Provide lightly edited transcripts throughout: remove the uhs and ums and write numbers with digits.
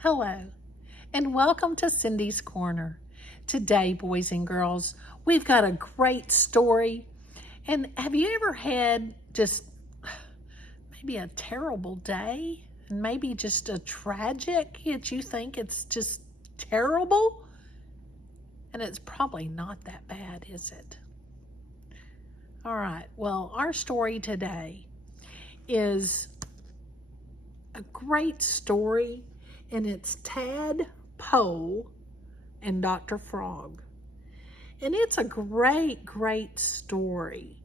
Hello, and welcome to Cindy's Corner. Today, boys and girls, we've got a great story. And have you ever had just maybe a terrible day? And maybe just a tragic that you think it's just terrible? And it's probably not that bad, is it? All right, well, our story today is a great story, and it's Tad, Poe, and Dr. Frog. And it's a great story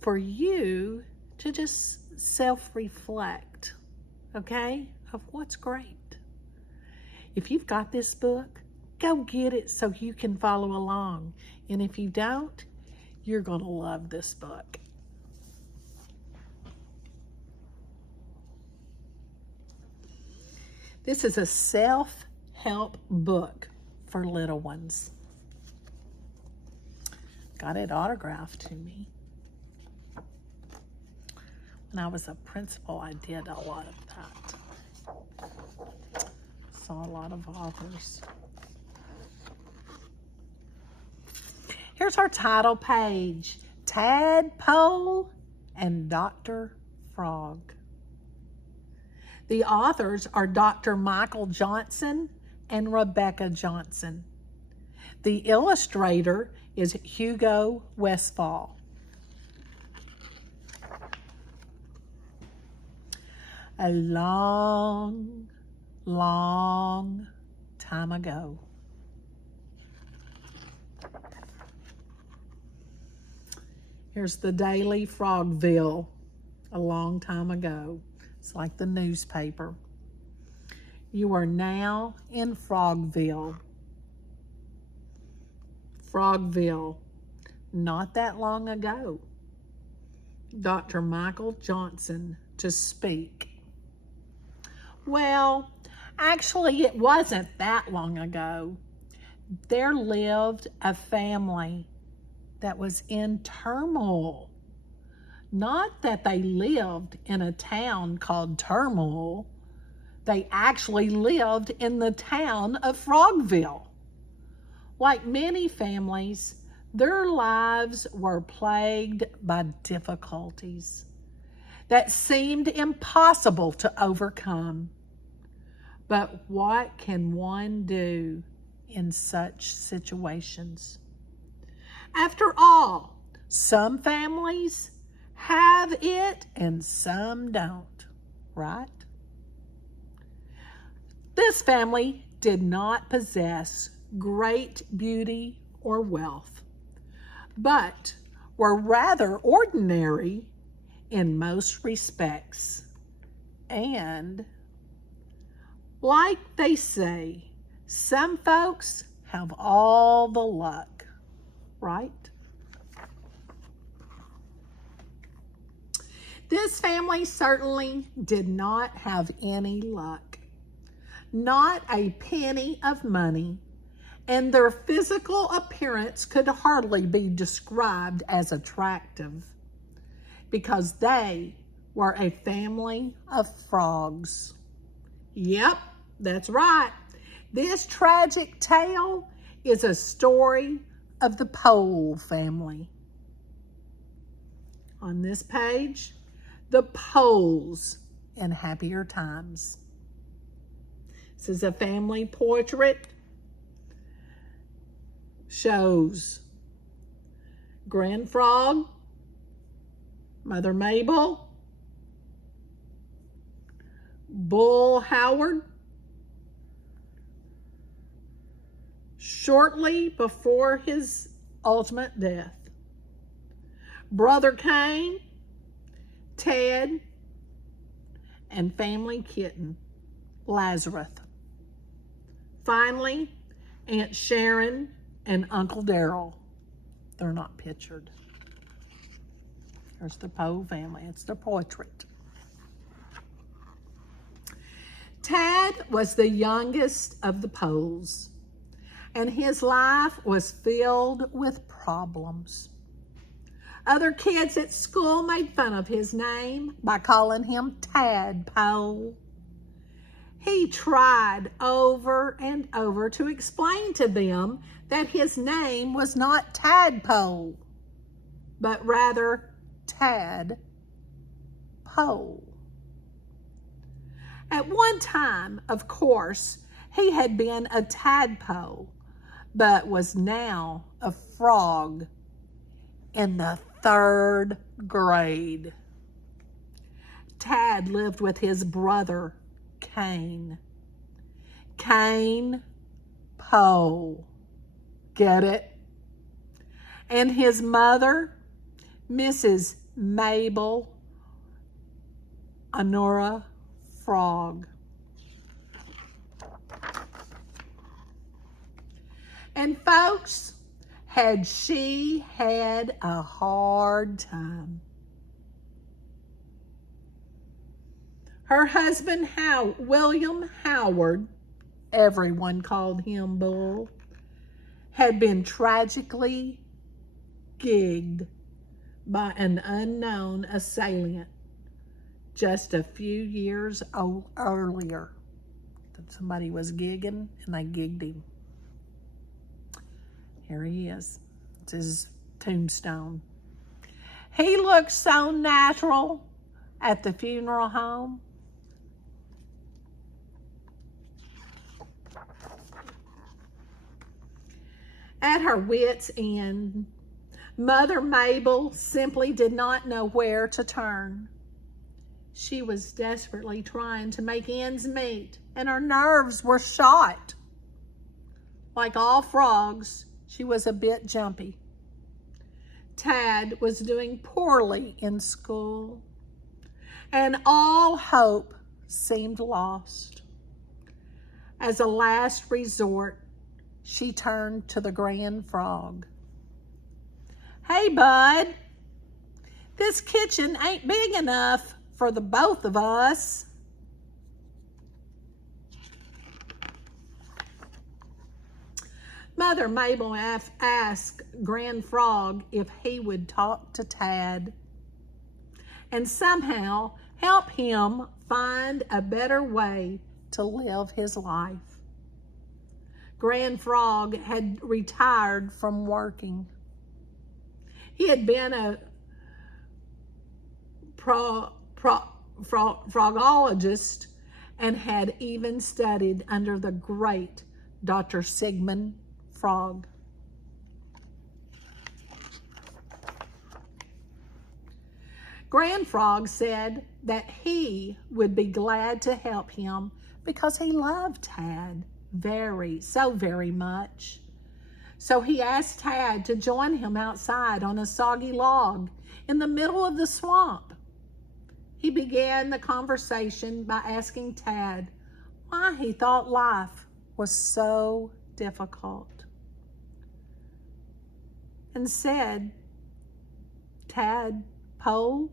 for you to just self-reflect, okay, of what's great. If you've got this book, go get it so you can follow along. And if you don't, you're going to love this book. This is a self-help book for little ones. Got it autographed to me. When I was a principal, I did a lot of that. Saw a lot of authors. Here's our title page, Tad, Poe, and Dr. Frog. The authors are Dr. Michael Johnson and Rebecca Johnson. The illustrator is Hugo Westphal. A long time ago. Here's the Daily Frogville, a long time ago. It's like the newspaper. You are now in Frogville. Frogville, not that long ago. Dr. Michael Johnson to speak. Well, actually, it wasn't that long ago. There lived a family that was in turmoil. Not that they lived in a town called Turmoil. They actually lived in the town of Frogville. Like many families, their lives were plagued by difficulties that seemed impossible to overcome. But what can one do in such situations? After all, some families have it and some don't, right? This family did not possess great beauty or wealth, but were rather ordinary in most respects. And like they say, some folks have all the luck, right? This family certainly did not have any luck, not a penny of money, and their physical appearance could hardly be described as attractive because they were a family of frogs. Yep, that's right. This tragic tale is a story of the Poe family. On this page, the Poes in happier times. This is a family portrait. Shows Grand Frog, Mother Mabel, Bull Howard, shortly before his ultimate death, Brother Cain, Ted, and family kitten, Lazarus. Finally, Aunt Sharon and Uncle Darrell. They're not pictured. There's the Poe family. It's the portrait. Tad was the youngest of the Poes, and his life was filled with problems. Other kids at school made fun of his name by calling him Tadpole. He tried over and over to explain to them that his name was not Tadpole, but rather Tadpole. At one time, of course, he had been a tadpole, but was now a frog in the 3rd grade. Tad lived with his brother, Cane. Cane Pole. Get it? And his mother, Mrs. Mabel Honora Frog. And folks, had she had a hard time. Her husband, William Howard, everyone called him Bull, had been tragically gigged by an unknown assailant just a few years earlier. Somebody was gigging and they gigged him. Here he is. It's his tombstone. He looked so natural at the funeral home. At her wit's end, Mother Mabel simply did not know where to turn. She was desperately trying to make ends meet, and her nerves were shot. Like all frogs, she was a bit jumpy. Tad was doing poorly in school, and all hope seemed lost. As a last resort, she turned to the Grand Frog. "Hey, bud, this kitchen ain't big enough for the both of us." Mother Mabel asked Grand Frog if he would talk to Tad and somehow help him find a better way to live his life. Grand Frog had retired from working. He had been a frogologist and had even studied under the great Dr. Sigmund Frog. Grand Frog said that he would be glad to help him because he loved Tad so very much. So he asked Tad to join him outside on a soggy log in the middle of the swamp. He began the conversation by asking Tad why he thought life was so difficult, and said, "Tadpole,"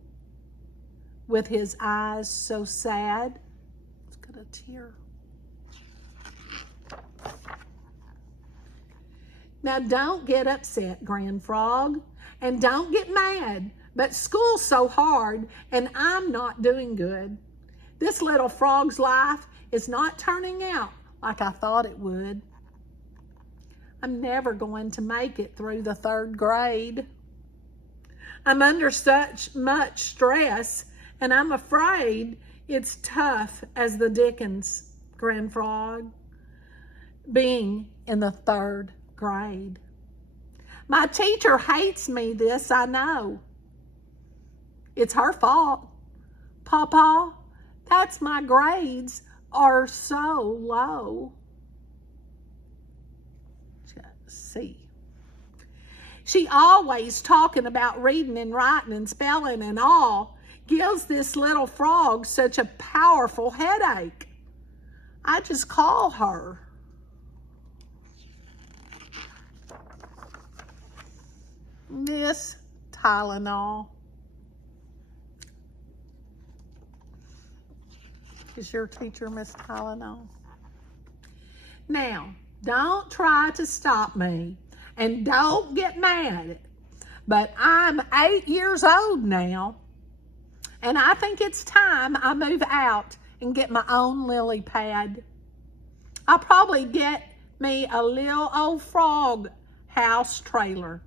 with his eyes so sad. Let's get a tear. "Now don't get upset, Grand Frog, and don't get mad, but school's so hard and I'm not doing good. This little frog's life is not turning out like I thought it would. I'm never going to make it through the 3rd grade. I'm under such much stress, and I'm afraid it's tough as the dickens, Grand Frog, being in the 3rd grade. My teacher hates me, this I know. It's her fault. Papa, that's my grades are so low." See. She always talking about reading and writing and spelling and all gives this little frog such a powerful headache. I just call her Miss Tylenol. Is your teacher Miss Tylenol? Now, don't try to stop me and don't get mad, but I'm 8 years old now, and I think it's time I move out and get my own lily pad. I'll probably get me a little old frog house trailer.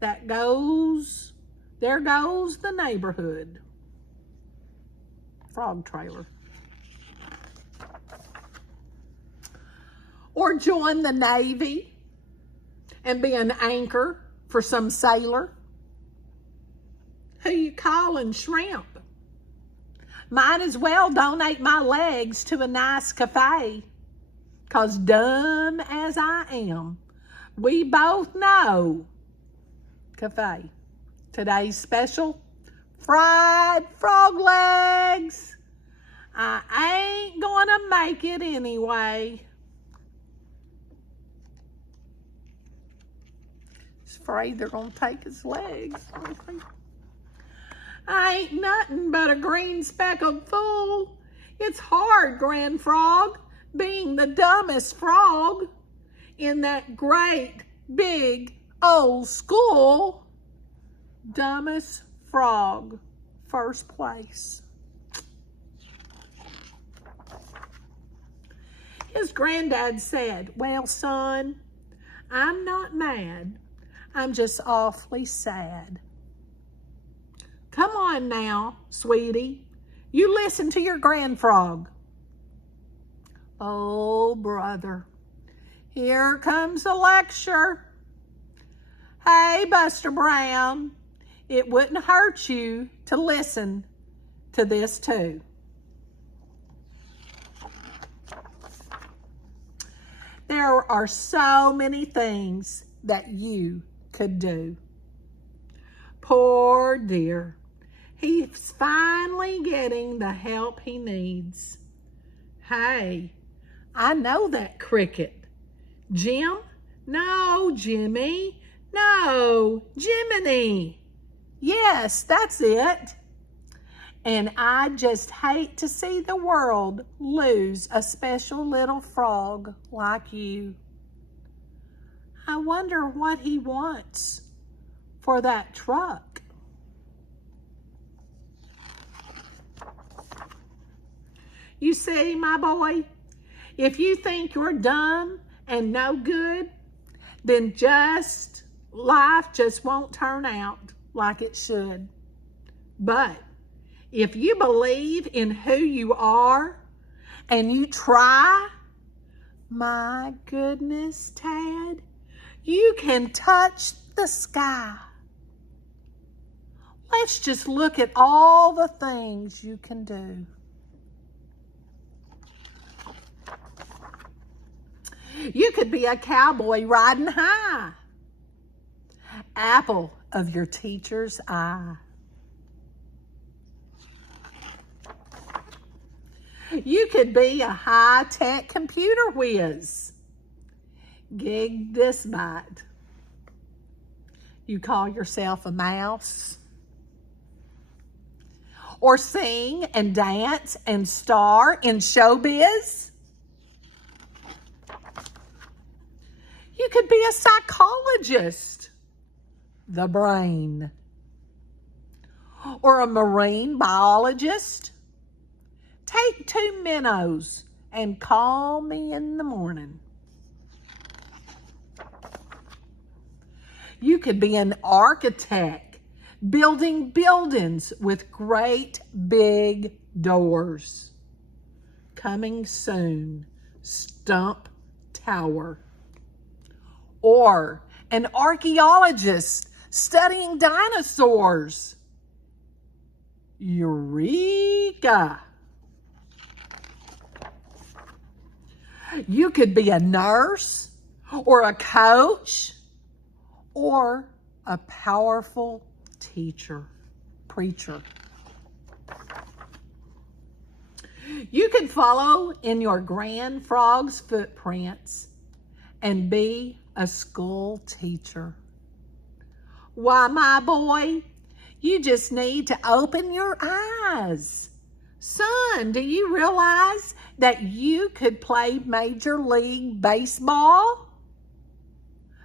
There goes the neighborhood. Frog trailer. Or join the Navy and be an anchor for some sailor. Who you calling shrimp? Might as well donate my legs to a nice cafe. 'Cause dumb as I am, we both know cafe. Today's special, fried frog legs. I ain't gonna make it anyway. He's afraid they're gonna take his legs. I ain't nothing but a green speckled fool. It's hard, Grand Frog, being the dumbest frog in that great big old school. Dumbest frog, first place. His granddad said, "Well, son, I'm not mad. I'm just awfully sad." Come on now, sweetie. You listen to your Grand Frog. Oh, brother, here comes a lecture. Hey, Buster Brown, it wouldn't hurt you to listen to this too. There are so many things that you could do. Poor dear, he's finally getting the help he needs. Hey, I know that cricket. Jim? No, Jimmy. No, Jiminy. Yes, that's it. And I just hate to see the world lose a special little frog like you. I wonder what he wants for that truck. You see, my boy, if you think you're dumb and no good, then life just won't turn out like it should. But if you believe in who you are and you try, my goodness, Tad, you can touch the sky. Let's just look at all the things you can do. You could be a cowboy riding high. Apple of your teacher's eye. You could be a high-tech computer whiz. Gig this bite. You call yourself a mouse. Or sing and dance and star in showbiz. You could be a psychologist, the brain, or a marine biologist. Take 2 minnows and call me in the morning. You could be an architect, building buildings with great big doors. Coming soon, Stump Tower. Or an archaeologist studying dinosaurs. Eureka! You could be a nurse or a coach or a powerful preacher. You could follow in your Grand Frog's footprints and be a school teacher. Why, my boy, you just need to open your eyes. Son, do you realize that you could play Major League Baseball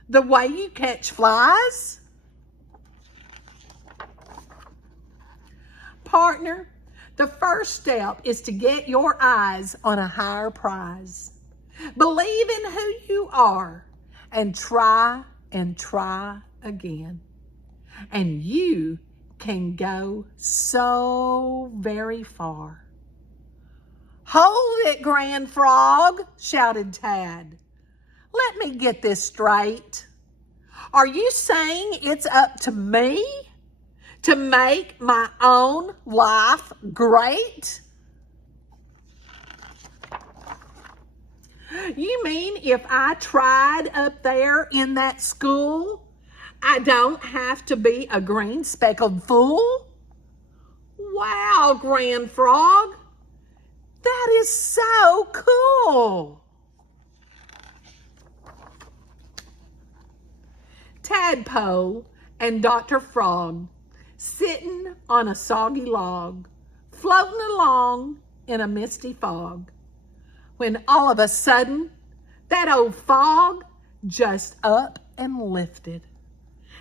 the way you catch flies? Partner, The first step is to get your eyes on a higher prize. Believe in who you are and try again. And you can go so very far. Hold it, Grand Frog, shouted Tad. Let me get this straight. Are you saying it's up to me to make my own life great? You mean if I tried up there in that school, I don't have to be a green speckled fool? Wow, Grand Frog, that is so cool. Tadpole and Dr. Frog sitting on a soggy log, floating along in a misty fog, when all of a sudden that old fog just up and lifted,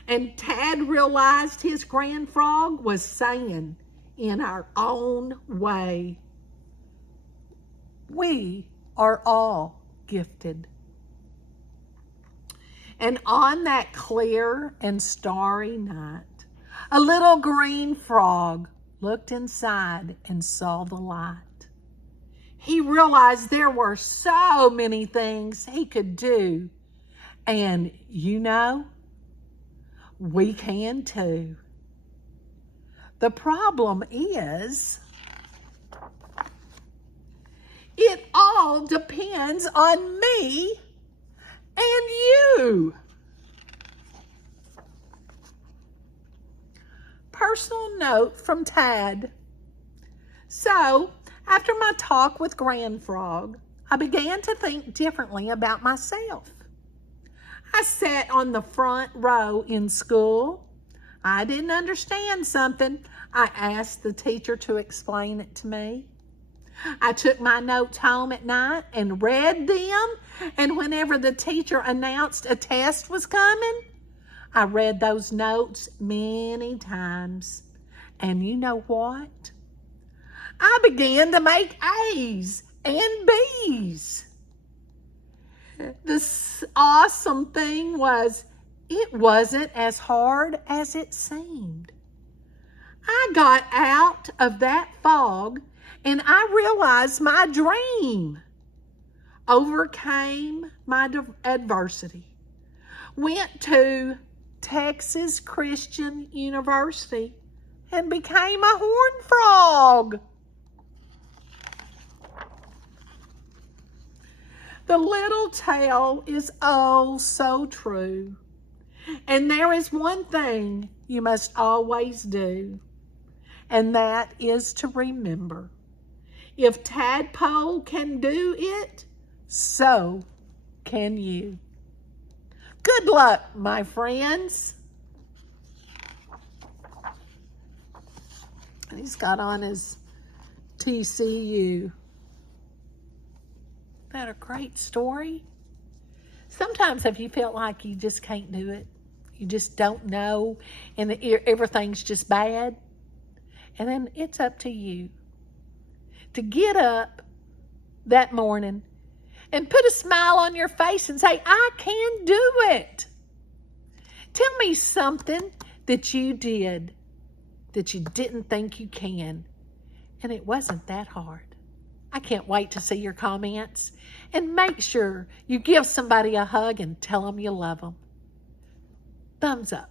and Tad realized his Grand Frog was saying in our own way, we are all gifted. And on that clear and starry night, a little green frog looked inside and saw the light. He realized there were so many things he could do. And you know, we can too. The problem is, it all depends on me and you. Personal note from Tad. So, after my talk with Grand Frog, I began to think differently about myself. I sat on the front row in school. I didn't understand something. I asked the teacher to explain it to me. I took my notes home at night and read them, and whenever the teacher announced a test was coming, I read those notes many times. And you know what? I began to make A's and B's. The awesome thing was, it wasn't as hard as it seemed. I got out of that fog and I realized my dream, overcame my adversity, went to Texas Christian University and became a horned frog. The little tale is oh so true. And there is one thing you must always do, and that is to remember, if Tadpole can do it, so can you. Good luck, my friends. And he's got on his TCU. Isn't that a great story? Sometimes have you felt like you just can't do it? You just don't know, and everything's just bad? And then it's up to you to get up that morning and put a smile on your face and say, I can do it. Tell me something that you did that you didn't think you can, and it wasn't that hard. I can't wait to see your comments, and make sure you give somebody a hug and tell them you love them. Thumbs up.